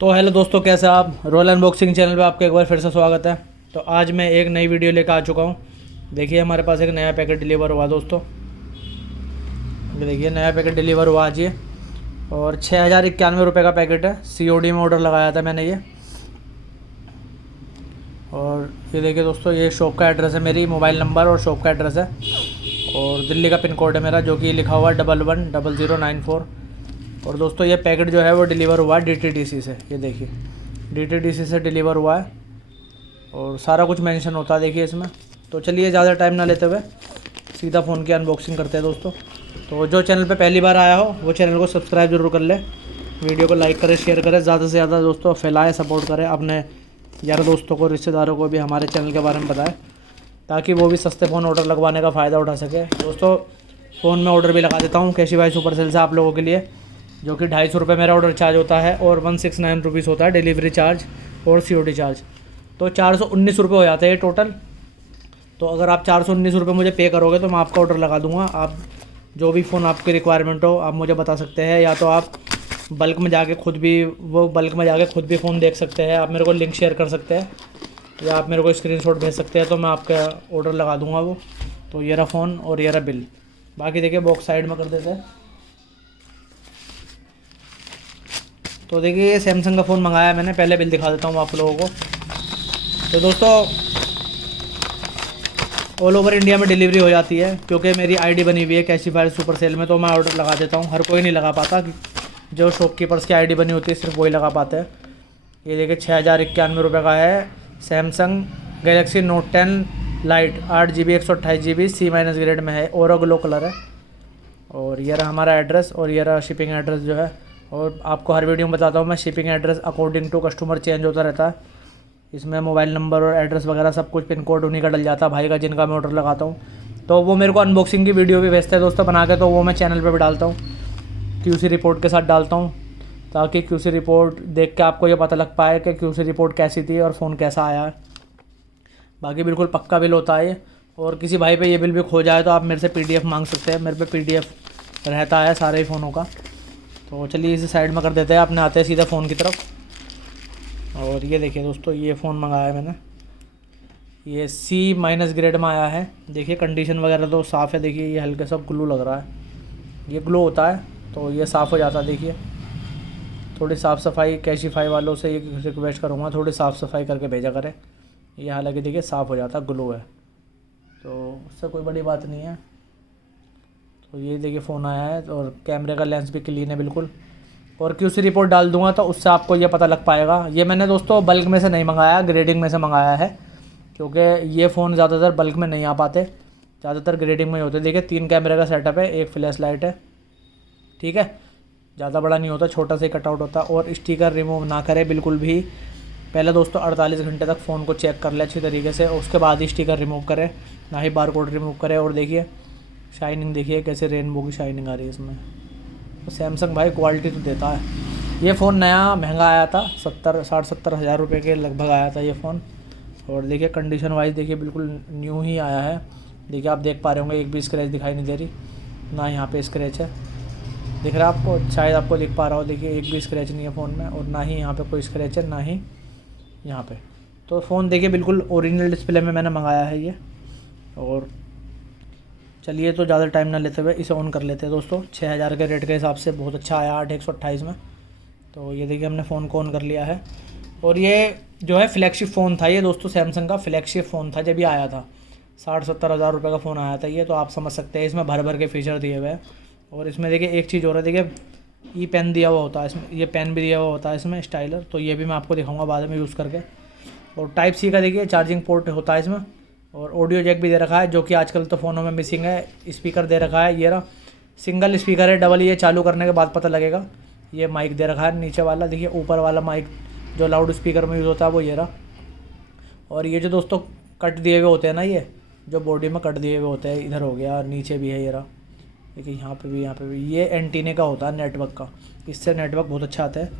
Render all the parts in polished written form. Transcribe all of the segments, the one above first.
तो हेलो दोस्तों, कैसे आप। रॉयल अनबॉक्सिंग चैनल पे आपका एक बार फिर से स्वागत है। तो आज मैं एक नई वीडियो लेकर आ चुका हूँ। देखिए हमारे पास एक नया पैकेट डिलीवर हुआ दोस्तों। ये देखिए नया पैकेट डिलीवर हुआ आज ये, और 6091 रुपये का पैकेट है। COD में ऑर्डर लगाया था मैंने ये। और ये देखिए दोस्तों, ये शॉप का एड्रेस है, मेरी मोबाइल नंबर और शॉप का एड्रेस है, और दिल्ली का पिन कोड है मेरा, जो कि लिखा हुआ है 110094। और दोस्तों ये पैकेट जो है वो डिलीवर हुआ है DTDC से। ये देखिए DTDC से डिलीवर हुआ है, और सारा कुछ मेंशन होता है देखिए इसमें। तो चलिए ज़्यादा टाइम ना लेते हुए सीधा फ़ोन की अनबॉक्सिंग करते हैं दोस्तों। तो जो चैनल पे पहली बार आया हो वो चैनल को सब्सक्राइब जरूर कर ले, वीडियो को लाइक करें, शेयर करें, ज़्यादा से ज़्यादा दोस्तों फैलाएँ, सपोर्ट करें, अपने यार दोस्तों को, रिश्तेदारों को भी हमारे चैनल के बारे में बताएं, ताकि वो भी सस्ते फ़ोन ऑर्डर लगवाने का फ़ायदा उठा सके। दोस्तों फ़ोन में ऑर्डर भी लगा देता हूँ कैशी भाई सुपर सेल से आप लोगों के लिए, जो कि 250 मेरा ऑर्डर चार्ज होता है, और 169 रुपीज़ होता है डिलीवरी चार्ज और COD चार्ज। तो 419 रुपये हो जाते हैं टोटल। तो अगर आप 419 रुपये मुझे पे करोगे तो मैं आपका ऑर्डर लगा दूंगा। आप जो भी फ़ोन आपकी रिक्वायरमेंट हो आप मुझे बता सकते हैं, या तो आप बल्क में जाके खुद भी फ़ोन देख सकते हैं। आप मेरे को लिंक शेयर कर सकते हैं, या आप मेरे को स्क्रीनशॉट भेज सकते हैं, तो मैं आपका ऑर्डर लगा दूंगा वो। तो ये रहा फ़ोन और ये रहा बिल। बाकी देखिए बॉक्स साइड में कर देते हैं। तो देखिए ये सैमसंग का फ़ोन मंगाया मैंने, पहले बिल दिखा देता हूँ आप लोगों को। तो दोस्तों ऑल ओवर इंडिया में डिलीवरी हो जाती है, क्योंकि मेरी ID बनी हुई है कैशिफायर सुपर सेल में, तो मैं ऑर्डर लगा देता हूँ। हर कोई नहीं लगा पाता, जो शॉपकीपर्स की ID बनी होती है सिर्फ वही लगा पाते हैं। ये देखिए 6091 रुपये का है Samsung Galaxy note 10 light 8GB 128GB C- grade में है, और ग्लो कलर है। और ये रहा हमारा एड्रेस, और ये रहा शिपिंग एड्रेस जो है। और आपको हर वीडियो में बताता हूँ मैं, shipping address according to customer change होता रहता है। इसमें मोबाइल नंबर और एड्रेस वगैरह सब कुछ, पिन कोड उन्हीं का डल जाता है भाई का, जिनका मैं ऑर्डर लगाता हूँ। तो वो मेरे को अनबॉक्सिंग की वीडियो भी भेजते हैं दोस्तों बना के, तो वो मैं चैनल पे भी डालता हूँ, QC रिपोर्ट के साथ डालता हूँ, ताकि QC रिपोर्ट देख के आपको ये पता लग पाए कि QC रिपोर्ट कैसी थी और फ़ोन कैसा आया है। बाकी बिल्कुल पक्का बिल होता है ये। और किसी भाई पे ये बिल भी खो जाए तो आप मेरे से PDF मांग सकते हैं, मेरे पे PDF रहता है सारे फ़ोनों का। तो चलिए इसे साइड में कर देते हैं, अपने आते हैं सीधा फ़ोन की तरफ। और ये देखिए दोस्तों, ये फ़ोन मंगाया है मैंने, ये C- ग्रेड में आया है। देखिए कंडीशन वगैरह तो साफ़ है। देखिए ये हल्के सा ग्लू लग रहा है, ये ग्लो होता है तो ये साफ़ हो जाता है। देखिए थोड़ी साफ़ सफाई कैशिफाई वालों से ये रिक्वेस्ट करूँगा, थोड़ी साफ़ सफाई करके भेजा करें। ये हालांकि देखिए साफ़ हो जाता है, ग्लो है, तो उससे कोई बड़ी बात नहीं है। तो ये देखिए फ़ोन आया है, और कैमरे का लेंस भी क्लीन है बिल्कुल। और QC रिपोर्ट डाल दूंगा तो उससे आपको ये पता लग पाएगा। ये मैंने दोस्तों बल्क में से नहीं मंगाया, ग्रेडिंग में से मंगाया है, क्योंकि ये फ़ोन ज़्यादातर बल्क में नहीं आ पाते, ज़्यादातर ग्रेडिंग में ही होते। देखिए 3 कैमरे का सेटअप है, एक फ्लैश लाइट है, ठीक है, ज़्यादा बड़ा नहीं होता, छोटा सा ही कटआउट होता। और स्टिकर रिमूव ना करें बिल्कुल भी, पहले दोस्तों 48 घंटे तक फ़ोन को चेक कर ले अच्छी तरीके से, उसके बाद ही स्टिकर रिमूव करें, ना ही बारकोड रिमूव करें। और देखिए शाइनिंग देखिए कैसे रेनबो की शाइनिंग आ रही है इसमें। तो सैमसंग भाई क्वालिटी तो देता है। ये फ़ोन नया महंगा आया था, 60-70 हज़ार रुपये के लगभग आया था ये फ़ोन। और देखिए कंडीशन वाइज देखिए बिल्कुल न्यू ही आया है। देखिए आप देख पा रहे होंगे, एक भी स्क्रैच दिखाई नहीं दे रही, ना यहाँ पे स्क्रैच है, दिख रहा है आपको, शायद आपको दिख पा रहा हो। देखिए एक भी स्क्रैच नहीं है फ़ोन में, और ना ही यहाँ पे कोई स्क्रैच है, ना ही यहाँ पे। तो फ़ोन देखिए बिल्कुल ओरिजिनल डिस्प्ले में मैंने मंगाया है ये। और चलिए तो ज़्यादा टाइम ना लेते हुए इसे ऑन कर लेते हैं दोस्तों। 6000 के रेट के हिसाब से बहुत अच्छा आया 8128 में। तो ये देखिए हमने फ़ोन को ऑन कर लिया है। और ये जो है फ्लैगशिप फ़ोन था ये दोस्तों, सैमसंग का फ्लैगशिप फ़ोन था जब ये आया था। 60-70 हज़ार रुपये का फ़ोन आया था ये, तो आप समझ सकते हैं इसमें भर भर के फीचर दिए हुए हैं। और इसमें देखिए एक चीज़ और है, देखिए ई पेन दिया हुआ होता है इसमें, ये पेन भी दिया हुआ होता है इसमें स्टाइलर, तो ये भी मैं आपको दिखाऊंगा बाद में यूज़ करके। और टाइप C का देखिए चार्जिंग पोर्ट होता है इसमें, और ऑडियो जैक भी दे रखा है, जो कि आजकल तो फ़ोनों में मिसिंग है। स्पीकर दे रखा है, ये रहा सिंगल स्पीकर है, डबल ये चालू करने के बाद पता लगेगा। ये माइक दे रखा है नीचे वाला, देखिए ऊपर वाला माइक जो लाउड स्पीकर में यूज़ होता है वो ये रहा। और ये जो दोस्तों कट दिए हुए होते हैं ना, ये जो बॉडी में कट दिए हुए होते हैं, इधर हो गया और नीचे भी है ये रहा, देखिए यहाँ पे भी, यहाँ पे भी, ये एंटीने का होता है नेटवर्क का, इससे नेटवर्क बहुत अच्छा आता है।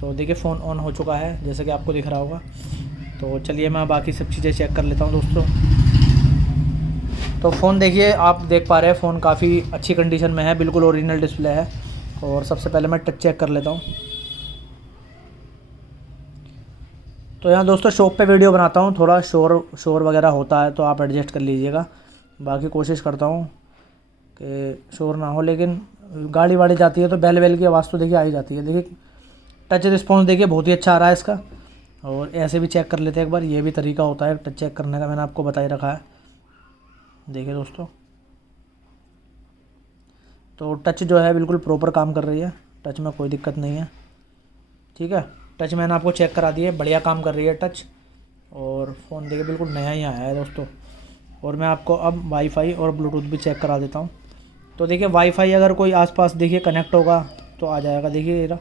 तो देखिए फ़ोन ऑन हो चुका है जैसे कि आपको दिख रहा होगा। तो चलिए मैं बाकी सब चीज़ें चेक कर लेता हूँ दोस्तों। तो फ़ोन देखिए आप देख पा रहे हैं, फ़ोन काफ़ी अच्छी कंडीशन में है, बिल्कुल ओरिजिनल डिस्प्ले है। और सबसे पहले मैं टच चेक कर लेता हूँ। तो यहाँ दोस्तों शॉप पे वीडियो बनाता हूँ, थोड़ा शोर शोर वगैरह होता है तो आप एडजस्ट कर लीजिएगा। बाकी कोशिश करता हूँ कि शोर ना हो, लेकिन गाड़ी वाड़ी जाती है तो बैल बैल की आवाज़ तो देखिए आ ही जाती है। देखिए टच रिस्पॉन्स देखिए बहुत ही अच्छा आ रहा है इसका। और ऐसे भी चेक कर लेते हैं एक बार, ये भी तरीका होता है टच चेक करने का, मैंने आपको बता ही रखा है। देखिए दोस्तों, तो टच जो है बिल्कुल प्रॉपर काम कर रही है, टच में कोई दिक्कत नहीं है। ठीक है, टच मैंने आपको चेक करा दी है, बढ़िया काम कर रही है टच। और फ़ोन देखिए बिल्कुल नया ही आया है दोस्तों। और मैं आपको अब वाईफाई और ब्लूटूथ भी चेक करा देता हूँ। तो देखिए वाईफाई अगर कोई आसपास देखिए कनेक्ट होगा तो आ जाएगा। देखिए मेरा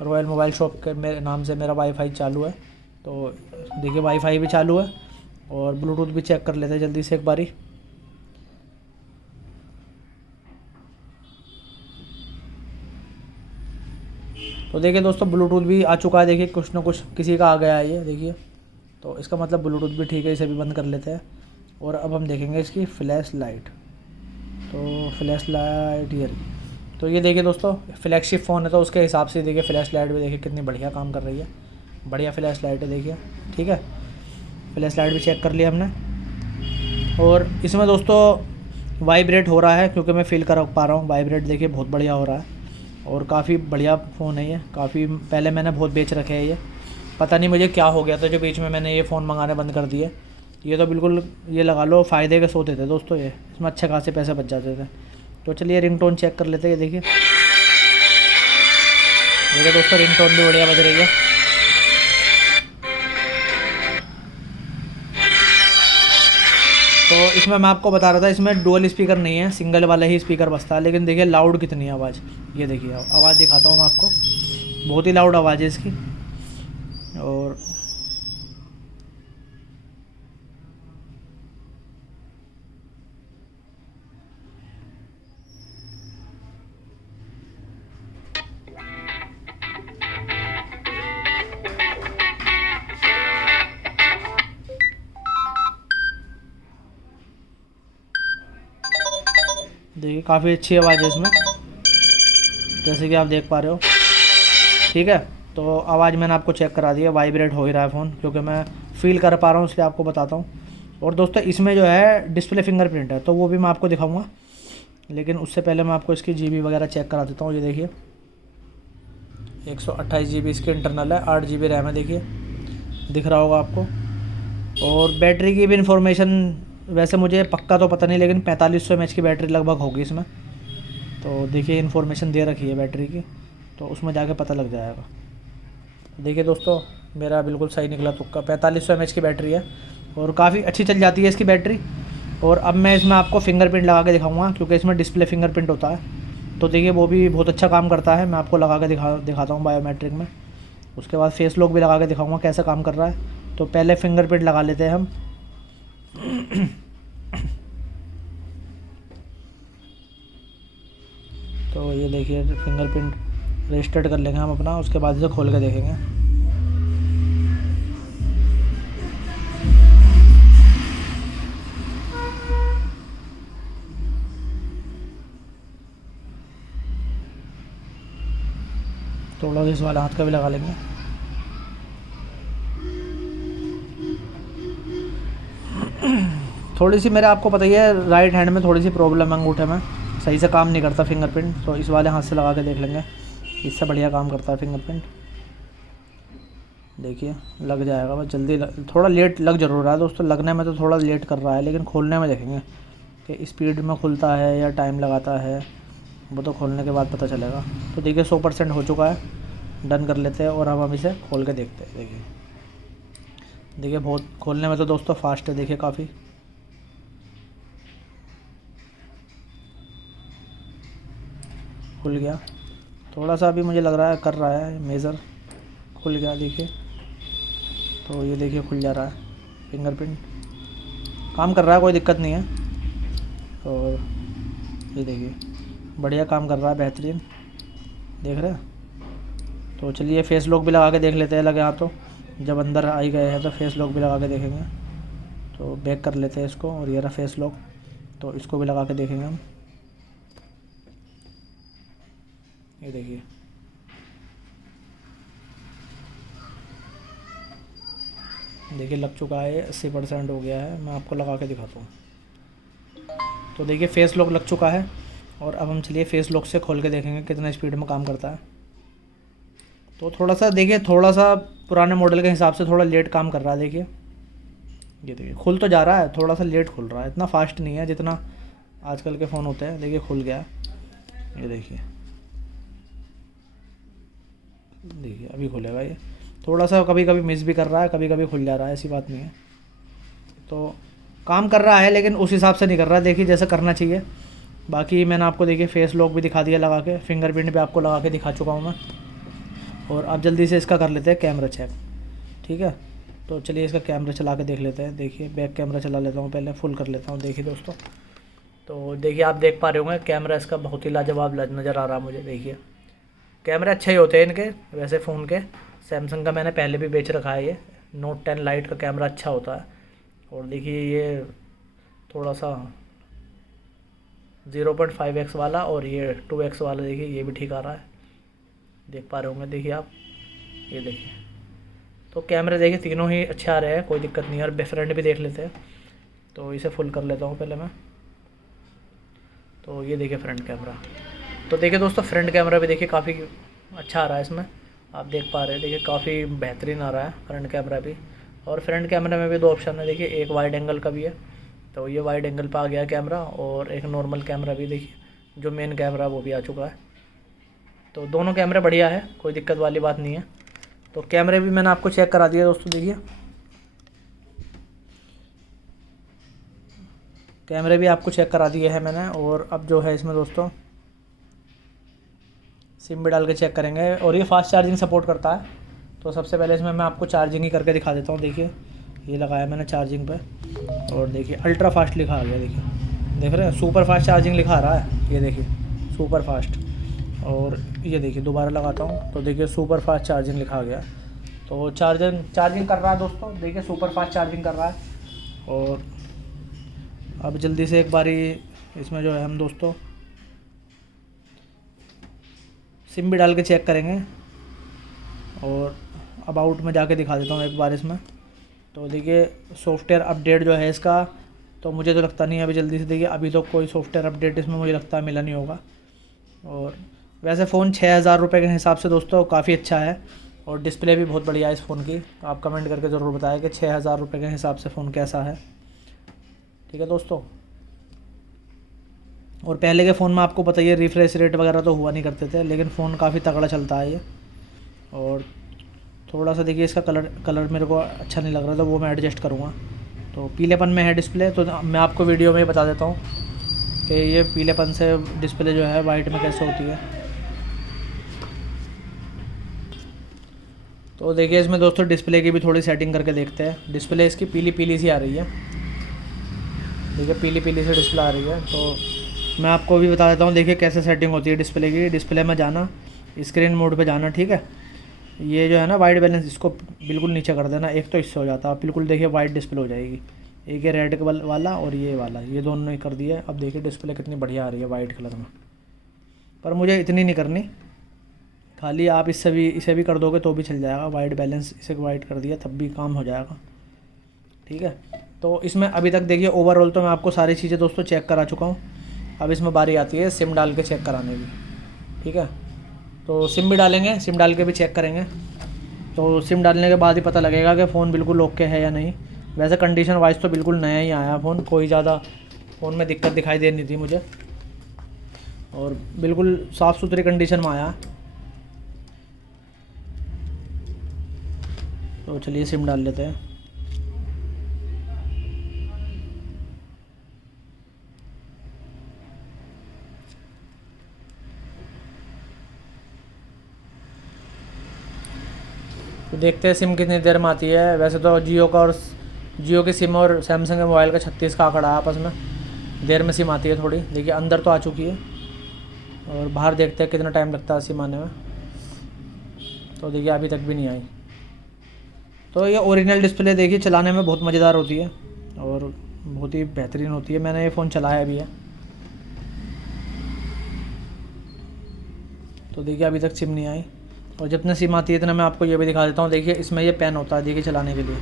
रॉयल मोबाइल शॉप के मेरे नाम से मेरा वाईफाई चालू है, तो देखिए वाईफाई भी चालू है। और ब्लूटूथ भी चेक कर लेते हैं जल्दी से एक बारी। तो देखिए दोस्तों ब्लूटूथ भी आ चुका है, देखिए कुछ ना कुछ किसी का आ गया है ये देखिए। तो इसका मतलब ब्लूटूथ भी ठीक है, इसे भी बंद कर लेते हैं। और अब हम देखेंगे इसकी फ्लैश लाइट। तो फ्लैश लाइट ये रही। तो ये देखिए दोस्तों फ्लैगशिप फ़ोन है तो उसके हिसाब से देखिए फ्लैश लाइट भी देखिए कितनी बढ़िया काम कर रही है। बढ़िया फ्लैश लाइट है देखिए। ठीक है, फ्लैश लाइट भी चेक कर लिया हमने। और इसमें दोस्तों वाइब्रेट हो रहा है, क्योंकि मैं फील कर पा रहा हूँ वाइब्रेट देखिए बहुत बढ़िया हो रहा है। और काफ़ी बढ़िया फ़ोन है ये, काफ़ी पहले मैंने बहुत बेच रखे हैं ये। पता नहीं मुझे क्या हो गया था जो बीच में मैंने ये फ़ोन मंगाने बंद कर दिए। ये तो बिल्कुल ये लगा लो फ़ायदे के सोते थे दोस्तों, ये इसमें अच्छे खासे पैसे बच जाते थे। तो चलिए रिंगटोन चेक कर लेते हैं। देखिए देखिए दोस्तों रिंगटोन भी बढ़िया बज रही है। तो इसमें मैं आपको बता रहा था इसमें डुअल स्पीकर नहीं है, सिंगल वाला ही स्पीकर बजता है। लेकिन देखिए लाउड कितनी है आवाज़, ये देखिए आवाज़ दिखाता हूँ मैं आपको, बहुत ही लाउड आवाज़ है इसकी। और देखिए काफ़ी अच्छी आवाज़ है इसमें, जैसे कि आप देख पा रहे हो। ठीक है, तो आवाज़ मैंने आपको चेक करा दी है, वाइब्रेट हो ही रहा है फ़ोन, क्योंकि मैं फ़ील कर पा रहा हूँ इसलिए आपको बताता हूँ। और दोस्तों इसमें जो है डिस्प्ले फिंगरप्रिंट है, तो वो भी मैं आपको दिखाऊंगा। लेकिन उससे पहले मैं आपको इसकी जीबी वगैरह चेक करा देता हूँ। ये देखिए 128 GB इसकी इंटरनल है, 8 GB रैम है, देखिए दिख रहा होगा आपको। और बैटरी की भी इंफॉर्मेशन वैसे मुझे पक्का तो पता नहीं, लेकिन 4500 mAh की बैटरी लगभग होगी इसमें। तो देखिए इन्फॉर्मेशन दे रखी है बैटरी की, तो उसमें जाके पता लग जाएगा। देखिए दोस्तों मेरा बिल्कुल सही निकला तुक्का, 4500 mAh की बैटरी है और काफ़ी अच्छी चल जाती है इसकी बैटरी। और अब मैं इसमें आपको फिंगरप्रिंट लगा के दिखाऊंगा, क्योंकि इसमें डिस्प्ले फिंगरप्रिंट होता है। तो देखिए वो भी बहुत अच्छा काम करता है, मैं आपको लगा के दिखाता हूँ बायोमेट्रिक में। उसके बाद फेस लॉक भी लगा के दिखाऊंगा कैसे काम कर रहा है। तो पहले फिंगरप्रिंट लगा लेते हैं हम। तो ये देखिए फिंगरप्रिंट रजिस्टर्ड कर लेंगे हम अपना, उसके बाद इसे खोल के देखेंगे। थोड़ा इस वाला हाथ का भी लगा लेंगे। थोड़ी सी मेरे आपको पता ही है राइट हैंड में थोड़ी सी प्रॉब्लम है, अंगूठे में सही से काम नहीं करता फिंगरप्रिंट। तो इस वाले हाथ से लगा के देख लेंगे, इससे बढ़िया काम करता है फिंगरप्रिंट। देखिए लग जाएगा बस जल्दी थोड़ा लेट लग जरूर रहा है दोस्तों, लगने में तो थोड़ा लेट कर रहा है, लेकिन खोलने में देखेंगे कि स्पीड में खुलता है या टाइम लगाता है, वो तो खोलने के बाद पता चलेगा। तो देखिए 100% हो चुका है, डन कर लेते हैं और अब हम इसे खोल के देखते हैं। देखिए बहुत खोलने में तो दोस्तों फास्ट है, देखिए काफ़ी। खुल गया, थोड़ा सा अभी मुझे लग रहा है कर रहा है मेज़र, खुल गया देखिए। तो ये देखिए खुल जा रहा है, फिंगरप्रिंट काम कर रहा है, कोई दिक्कत नहीं है। और ये देखिए बढ़िया काम कर रहा है, बेहतरीन देख रहे हैं। तो चलिए फेस लॉक भी लगा के देख लेते हैं, लगे हाँ तो जब अंदर आ ही गए हैं तो फेस लॉक भी लगा के देखेंगे। तो बैक कर लेते हैं इसको, और ये रहा फेस लॉक, तो इसको भी लगा के देखेंगे हम। ये देखिए देखिए लग चुका है, 80% हो गया है। मैं आपको लगा के दिखाता हूँ। तो देखिए फेस लॉक लग चुका है। और अब हम चलिए फेस लॉक से खोल के देखेंगे कितना स्पीड में काम करता है। तो थोड़ा सा देखिए, थोड़ा सा पुराने मॉडल के हिसाब से थोड़ा लेट काम कर रहा है। देखिए ये देखिए खुल तो जा रहा है, थोड़ा सा लेट खुल रहा है, इतना फास्ट नहीं है जितना आजकल के फ़ोन होते हैं। देखिए खुल गया, ये देखिए अभी खुलेगा। ये थोड़ा सा कभी कभी मिस भी कर रहा है, कभी कभी खुल जा रहा है, ऐसी बात नहीं है। तो काम कर रहा है लेकिन उस हिसाब से नहीं कर रहा है, देखिए जैसे करना चाहिए। बाकी मैंने आपको देखिए फेस लॉक भी दिखा दिया लगा के, फिंगरप्रिंट भी आपको लगा के दिखा चुका हूँ मैं। और अब जल्दी से इसका कर लेते हैं कैमरा चेक, ठीक है। तो चलिए इसका कैमरा चला के देख लेते हैं। देखिए बैक कैमरा चला लेता हूँ, पहले फुल कर लेता हूँ। देखिए दोस्तों, तो देखिए आप देख पा रहे होंगे कैमरा इसका बहुत ही लाजवाब नज़र आ रहा है मुझे। देखिए कैमरे अच्छे ही होते हैं इनके वैसे फ़ोन के। सैमसंग का मैंने पहले भी बेच रखा है, ये नोट 10 लाइट का कैमरा अच्छा होता है। और देखिए ये थोड़ा सा 0.5x वाला और ये 2x वाला, देखिए ये भी ठीक आ रहा है, देख पा रहे होंगे। देखिए आप, ये देखिए तो कैमरे देखिए तीनों ही अच्छे आ रहे हैं, कोई दिक्कत नहीं है। और फ्रंट भी देख लेते हैं, तो इसे फुल कर लेता हूँ पहले मैं। तो ये देखिए फ्रंट कैमरा, तो देखिए दोस्तों फ्रंट कैमरा भी देखिए काफ़ी अच्छा आ रहा है इसमें, आप देख पा रहे हैं। देखिए काफ़ी बेहतरीन आ रहा है फ्रंट कैमरा भी। और फ्रंट कैमरे में भी दो ऑप्शन है, देखिए एक वाइड एंगल का भी है, तो ये वाइड एंगल पे आ गया कैमरा। और एक नॉर्मल कैमरा भी, देखिए जो मेन कैमरा वो भी आ चुका है। तो दोनों कैमरे बढ़िया है, कोई दिक्कत वाली बात नहीं है। तो कैमरे भी मैंने आपको चेक करा दिया दोस्तों। देखिए कैमरे भी आपको चेक करा दिए हैं मैंने। और अब जो है इसमें दोस्तों सिम भी डाल के चेक करेंगे। और ये फास्ट चार्जिंग सपोर्ट करता है। तो सबसे पहले इसमें मैं आपको चार्जिंग ही करके दिखा देता हूँ। देखिए ये लगाया मैंने चार्जिंग पे, और देखिए अल्ट्रा फास्ट लिखा आ गया। देखिए देख रहे हैं, सुपर फास्ट चार्जिंग लिखा आ रहा है, ये देखिए सुपर फास्ट। और ये देखिए दोबारा लगाता हूँ, तो देखिए सुपर फास्ट चार्जिंग लिखा आ गया। तो चार्जिंग कर रहा है दोस्तों, देखिए सुपर फास्ट चार्जिंग कर रहा है। और अब जल्दी से एक बारी इसमें जो है हम दोस्तों सिम भी डाल के चेक करेंगे। और अबाउट में जाके दिखा देता हूँ एक बार इसमें। तो देखिए सॉफ्टवेयर अपडेट जो है इसका, तो मुझे तो लगता नहीं है अभी जल्दी से, देखिए अभी तो कोई सॉफ्टवेयर अपडेट इसमें मुझे लगता है मिला नहीं होगा। और वैसे फ़ोन 6,000 रुपये के हिसाब से दोस्तों काफ़ी अच्छा है। और डिस्प्ले भी बहुत बढ़िया है इस फ़ोन की। आप कमेंट करके ज़रूर बताएं कि 6,000 रुपये के हिसाब से फ़ोन कैसा है, ठीक है दोस्तों। और पहले के फ़ोन में आपको पता ही है रिफ्रेश रेट वगैरह तो हुआ नहीं करते थे, लेकिन फ़ोन काफ़ी तगड़ा चलता है ये। और थोड़ा सा देखिए इसका कलर मेरे को अच्छा नहीं लग रहा था, वो मैं एडजस्ट करूँगा। तो पीलेपन में है डिस्प्ले, तो मैं आपको वीडियो में ही बता देता हूँ कि ये पीलेपन से डिस्प्ले जो है वाइट में कैसे होती है। तो देखिए इसमें दोस्तों डिस्प्ले की भी थोड़ी सेटिंग करके देखते हैं। डिस्प्ले इसकी पीली पीली सी आ रही है, देखिए पीली पीली सी डिस्प्ले आ रही है। तो मैं आपको भी बता देता हूँ, देखिए कैसे सेटिंग होती है डिस्प्ले की। डिस्प्ले में जाना, स्क्रीन मोड पे जाना, ठीक है। ये जो है ना वाइट बैलेंस, इसको बिल्कुल नीचे कर देना, एक तो इससे हो जाता है बिल्कुल, देखिए वाइट डिस्प्ले हो जाएगी। एक ये रेड वाला और ये वाला, ये दोनों ही कर दिए। अब देखिए डिस्प्ले कितनी बढ़िया आ रही है वाइट कलर में। पर मुझे इतनी नहीं करनी, खाली आप इसे भी कर दोगे तो भी चल जाएगा। वाइट बैलेंस इसे वाइट कर दिया तब भी काम हो जाएगा, ठीक है। तो इसमें अभी तक देखिए ओवरऑल तो मैं आपको सारी चीज़ें दोस्तों चेक करा चुका हूँ। अब इसमें बारी आती है सिम डाल के चेक कराने की, ठीक है। तो सिम भी डालेंगे, सिम डाल के भी चेक करेंगे। तो सिम डालने के बाद ही पता लगेगा कि फ़ोन बिल्कुल ओके है या नहीं। वैसे कंडीशन वाइज तो बिल्कुल नया ही आया फ़ोन, कोई ज़्यादा फ़ोन में दिक्कत दिखाई दे नहीं थी मुझे, और बिल्कुल साफ़ सुथरी कंडीशन में आया। तो चलिए सिम डाल लेते हैं। तो देखते हैं सिम कितनी देर में आती है। वैसे तो जियो की सिम और सैमसंग के मोबाइल का 36 का आंकड़ा है आपस में, देर में सिम आती है थोड़ी। देखिए अंदर तो आ चुकी है, और बाहर देखते हैं कितना टाइम लगता है सिम आने में। तो देखिए अभी तक भी नहीं आई। तो ये ओरिजिनल डिस्प्ले देखिए चलाने में बहुत मज़ेदार होती है और बहुत ही बेहतरीन होती है। मैंने ये फ़ोन चलाया भी है। तो देखिए अभी तक सिम नहीं आई, और जितने सिम आती है इतना मैं आपको ये भी दिखा देता हूँ। देखिए इसमें ये पेन होता है, देखिए चलाने के लिए।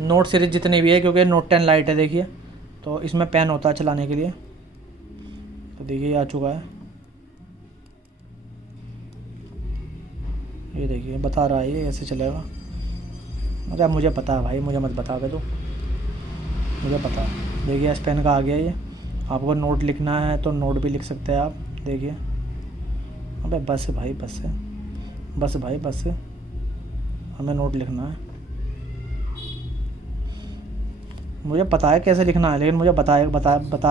नोट सीरीज़ जितनी भी है, क्योंकि नोट 10 लाइट है देखिए, तो इसमें पेन होता है चलाने के लिए। तो देखिए ये आ चुका है, ये देखिए बता रहा है ये ऐसे चलेगा। अरे मुझे पता है भाई, मुझे मत बता के तो, मुझे पता है। देखिए एस पेन का आ गया ये। आपको नोट लिखना है तो नोट भी लिख सकते हैं आप, देखिए। अबे बस है भाई, बस है, बस भाई बस है, हमें नोट लिखना है। मुझे पता है कैसे लिखना है, लेकिन मुझे बता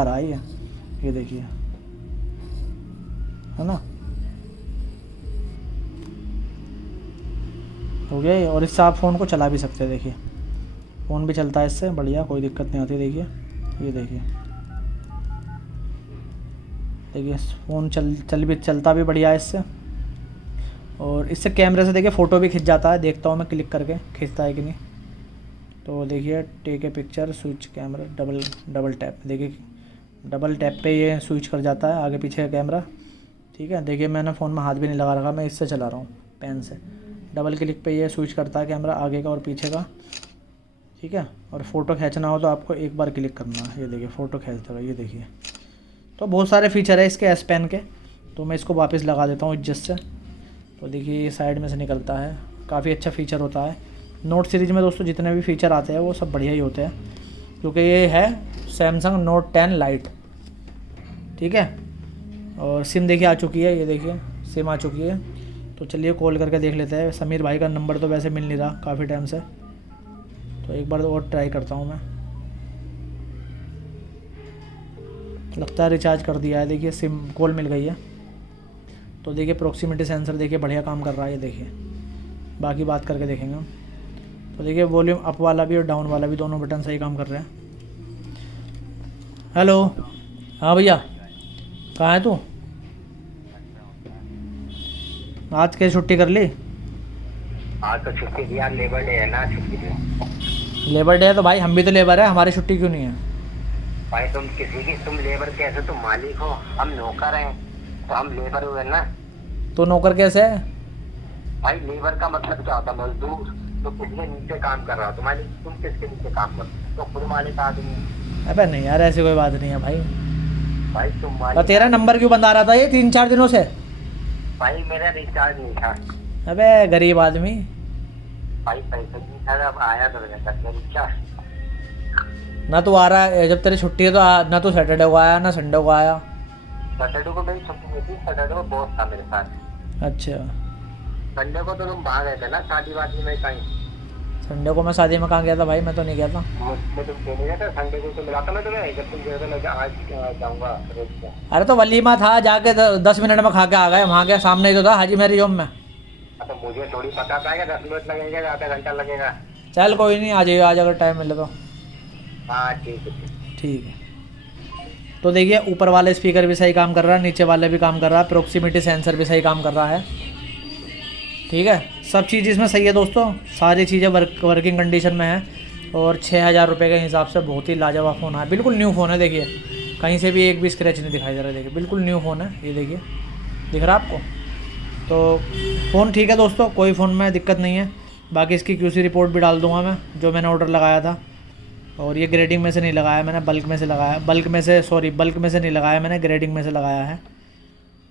रहा है ये देखिए, है ना। हो गया ये। और इससे आप फ़ोन को चला भी सकते हैं, देखिए फ़ोन भी चलता है इससे बढ़िया, कोई दिक्कत नहीं आती। देखिए ये देखिए, देखिए फ़ोन चलता भी बढ़िया है इससे। और इससे कैमरे से देखिए फ़ोटो भी खिंच जाता है, देखता हूँ मैं क्लिक करके खिंचता है कि नहीं। तो देखिए take a picture, switch camera, double tap, देखिए डबल टैप पे ये स्विच कर जाता है आगे पीछे का कैमरा। ठीक है, देखिए मैंने फ़ोन में हाथ भी नहीं लगा रखा, मैं इससे चला रहा हूँ पेन से। डबल क्लिक पे ये स्विच करता है कैमरा आगे का और पीछे का। ठीक है, और फ़ोटो खींचना हो तो आपको एक बार क्लिक करना है, ये देखिए फ़ोटो खींच देगा, ये देखिए। तो बहुत सारे फीचर है इसके एस पेन के। तो मैं इसको वापस लगा देता हूँ इज्जत से। तो देखिए ये साइड में से निकलता है, काफ़ी अच्छा फ़ीचर होता है। नोट सीरीज़ में दोस्तों जितने भी फ़ीचर आते हैं वो सब बढ़िया ही होते हैं, क्योंकि ये है सैमसंग नोट 10 लाइट। ठीक है, और सिम देखिए आ चुकी है, ये देखिए सिम आ चुकी है। तो चलिए कॉल करके देख लेते हैं। समीर भाई का नंबर तो वैसे मिल नहीं रहा काफ़ी टाइम से, तो एक बार और ट्राई करता हूँ मैं। लगता है रिचार्ज कर दिया है, देखिए सिम कॉल मिल गई है। तो देखिए प्रॉक्सिमिटी सेंसर देखिए बढ़िया काम कर रहा है, ये देखिए। बाकी बात करके देखेंगे हम। तो देखिए वॉल्यूम अप वाला भी और डाउन वाला भी, दोनों बटन सही काम कर रहे हैं। हेलो, हाँ भैया कहाँ है तू? आज क्या छुट्टी कर ली? आज तो छुट्टी दिया, लेबर डे है ना, छुट्टी दी। लेबर डे है तो भाई हम भी तो लेबर है, हमारी छुट्टी क्यों नहीं है? भाई तुम किसी की, तुम लेबर कैसे, तुम मालिक हो, हम नौकर हैं, तो हम लेबर हुए ना। तो नौकर कैसे है? भाई लेबर का मतलब क्या होता है? मजदूर। तो किसके नीचे काम कर रहा हो तुम्हारी, तुम किसके नीचे काम कर, तो खुद मालिक आदमी। अबे नहीं यार, ऐसी कोई बात नहीं है भाई। भाई तुम तो मालिक। तेरा नंबर क्यों बंद आ रहा था ये 3-4 दिनों से? भाई मेरा रिचार्ज नहीं था। अबे गरीब आदमी। भाई पैसे नहीं था, अब आया तो रिचार्ज। ना तू आ रहा है जब तेरी छुट्टी है तो ना तू सैटरडे को आया ना संडे को आया। सैटरडे को मेरी छुट्टी नहीं थी, सैटरडे को बॉस था मेरे साथ। अच्छा, संडे को तो तुम बाहर गए थे ना शादी वादी में कहीं। संडे को मैं शादी में कहाँ गया था भाई? मैं तो नहीं गया था। मुझसे तुम खेलने गए थे, संडे को तो मिला था मैं तुम्हें, जब तुम गए थे मैं आज जाऊंगा रोज का। अरे तो वलीमा था, जाके 10 मिनट में खा के आ गए, वहाँ के सामने ही तो था हाजी मेरी योम में। तो मुझे थोड़ी पता था कि 10 मिनट लगेगा, आधा घंटा लगेगा। चल कोई नहीं, आ जाइए आज अगर टाइम मिले तो। हाँ ठीक है। ठीक है। तो देखिए ऊपर वाले स्पीकर भी सही काम कर रहा है, नीचे वाले भी काम कर रहा है, प्रॉक्सिमिटी सेंसर भी सही काम कर रहा है। ठीक है, सब चीज़ इसमें सही है दोस्तों, सारी चीज़ें वर्किंग कंडीशन में है। और 6,000 रुपये के हिसाब से बहुत ही लाजवाब फ़ोन है, बिल्कुल न्यू फ़ोन है। देखिए कहीं से भी एक भी स्क्रैच नहीं दिखाई दे रहा है, देखिए बिल्कुल न्यू फ़ोन है, ये देखिए दिख रहा है आपको। तो फ़ोन ठीक है दोस्तों, कोई फ़ोन में दिक्कत नहीं है। बाकी इसकी QC रिपोर्ट भी डाल दूँगा मैं, जो मैंने ऑर्डर लगाया था। और ये ग्रेडिंग में से नहीं लगाया मैंने, बल्क में से लगाया, बल्क में से नहीं लगाया मैंने, ग्रेडिंग में से लगाया है।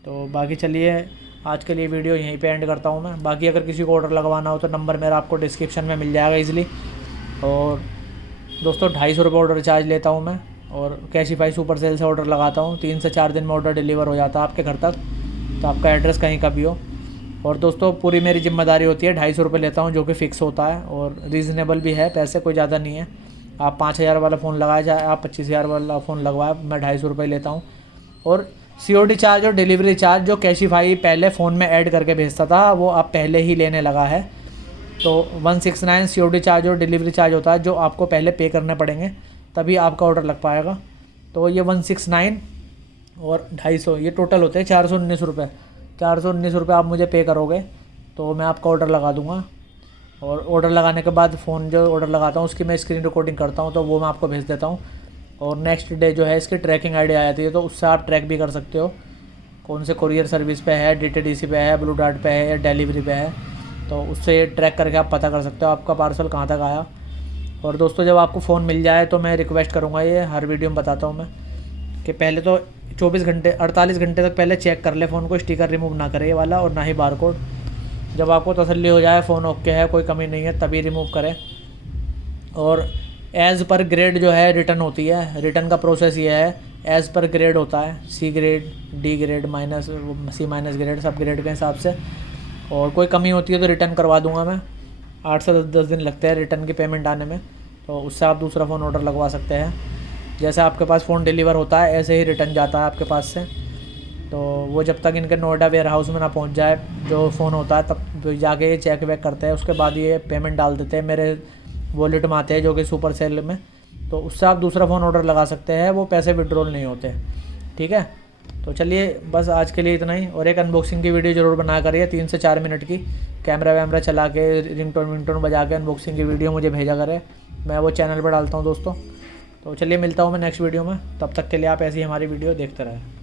तो बाकी चलिए आज के लिए वीडियो यहीं पे एंड करता हूँ मैं। बाकी अगर किसी को ऑर्डर लगवाना हो तो नंबर मेरा आपको डिस्क्रिप्शन में मिल जाएगा ईज़िली। और दोस्तों 250 रुपये ऑर्डर चार्ज लेता हूँ मैं, और कैशिफाई सुपर सेल से ऑर्डर लगाता हूँ। 3 से 4 दिन में ऑर्डर डिलीवर हो जाता है आपके घर तक, तो आपका एड्रेस कहीं का भी हो। और दोस्तों पूरी मेरी जिम्मेदारी होती है, 250 रुपये लेता हूँ जो कि फ़िक्स होता है, और रीज़नेबल भी है, पैसे कोई ज़्यादा नहीं है। आप 5,000 वाला फ़ोन लगाया जाए, आप 25,000 वाला फ़ोन लगवाए, मैं 250 रुपये लेता हूँ। और COD चार्ज और डिलीवरी चार्ज जो कैशिफाई पहले फ़ोन में ऐड करके भेजता था, वो आप पहले ही लेने लगा है। तो 169 COD चार्ज और डिलीवरी चार्ज होता है, जो आपको पहले पे करने पड़ेंगे, तभी आपका ऑर्डर लग पाएगा। तो ये 169 और 250 ये टोटल होते हैं 419 रुपये। 419 रुपये आप मुझे पे करोगे तो मैं आपका ऑर्डर लगा दूँगा। और ऑर्डर लगाने के बाद फ़ोन जो ऑर्डर लगाता हूँ उसकी मैं स्क्रीन रिकॉर्डिंग करता हूँ, तो वो मैं आपको भेज देता हूँ। और नेक्स्ट डे जो है इसकी ट्रैकिंग आईडी आ जाती है, तो उससे आप ट्रैक भी कर सकते हो कौन से कोरियर सर्विस पे है, DTDC पे है, ब्लू डार्ट पे है या डिलीवरी पे है। तो उससे ट्रैक करके आप पता कर सकते हो आपका पार्सल कहाँ तक आया। और दोस्तों जब आपको फ़ोन मिल जाए तो मैं रिक्वेस्ट करूँगा, ये हर वीडियो में बताता हूँ मैं, कि पहले तो 24 घंटे 48 घंटे तक पहले चेक कर ले फ़ोन को, स्टिकर रिमूव ना करे ये वाला, और ना ही बारकोड। जब आपको तसल्ली हो जाए फ़ोन ओके है, कोई कमी नहीं है, तभी रिमूव करें। और एज़ पर ग्रेड जो है रिटर्न होती है। रिटर्न का प्रोसेस ये है, एज़ पर ग्रेड होता है, C grade, D grade, minus C minus grade, सब ग्रेड के हिसाब से। और कोई कमी होती है तो रिटर्न करवा दूंगा मैं। 8 से 10 दिन लगते हैं रिटर्न की पेमेंट आने में, तो उससे आप दूसरा फ़ोन ऑर्डर लगवा सकते हैं। जैसे आपके पास फ़ोन डिलीवर होता है ऐसे ही रिटर्न जाता है आपके पास से। तो वो जब तक इनके नोएडा वेयर हाउस में ना पहुंच जाए जो फ़ोन होता है, तब जाके ये चेक वेक करते हैं, उसके बाद ये पेमेंट डाल देते हैं मेरे वॉलेट में आते हैं, जो कि सुपर सेल में। तो उससे आप दूसरा फ़ोन ऑर्डर लगा सकते हैं, वो पैसे विड्रॉल नहीं होते। ठीक है, तो चलिए बस आज के लिए इतना ही। और एक अनबॉक्सिंग की वीडियो ज़रूर बना करिए 3 से 4 मिनट की, कैमरा वैमरा चला के, रिंगटोन विंगटोन बजा के अनबॉक्सिंग की वीडियो मुझे भेजा करें, मैं वो चैनल पर डालता हूँ दोस्तों। तो चलिए मिलता हूँ मैं नेक्स्ट वीडियो में, तब तक के लिए आप ऐसी हमारी वीडियो देखते रहें।